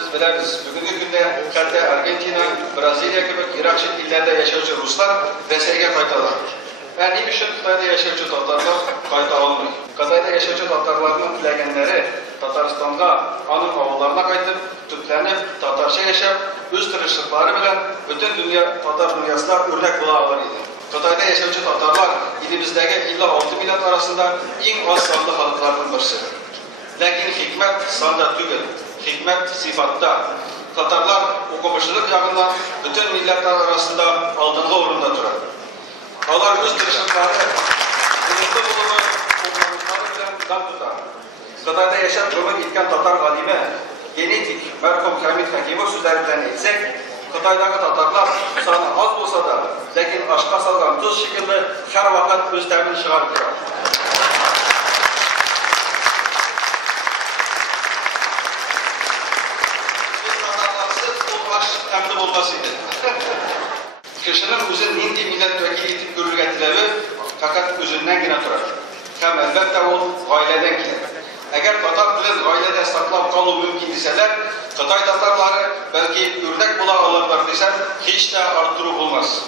Biz biliriz, bugünkü günde hatta Argentina, Brezilya gibi Irak illerde yaşayıcı Ruslar Rusya'ya kaytarlar. Yani bir şey Xitayda yaşayıcı Tatarlar kayta almıyor. Xitayda yaşayıcı Tatarların bilegenleri Tataristan'da anın oğullarına kaytıp, Türklerini Tatarca yaşayıp, üst tırışıkları bilen bütün dünya Tatar dünyasına örnek bulağlar idi. Xitayda yaşayıcı Tatarlar ilimizdeki 56 millet arasında en az sanlı halklardan birisi. Lakin hikmet sanda tügül, hikmet sifatta. Tatarlar okumuşluk yakından bütün milletler arasında aldığında orunda durar. Onlar öz tırışıkları, birlikte bulumu, okumuşları bilen dam tutar. Xitayda yaşap ömür etken Tatar galime, genetik, merhum Hamid Hakimov sözlerinden etsek, Xitay'daki Tatarlar sanı az olsa da, lakin aşka salgan tuz şekilde her vakit öz temin çıkarıp durar. Təmdim olmasıydı. Kişinin özün nindi milletvekili etip görülge tilevi fakat özünden yine durar. Hem elbette o aileden gelir. Eğer Tatar bilen ailede saklap kalı mümkün iseler, Xitay Tatarları belki örnek bula alırlar desen hiç de arttırı olmaz.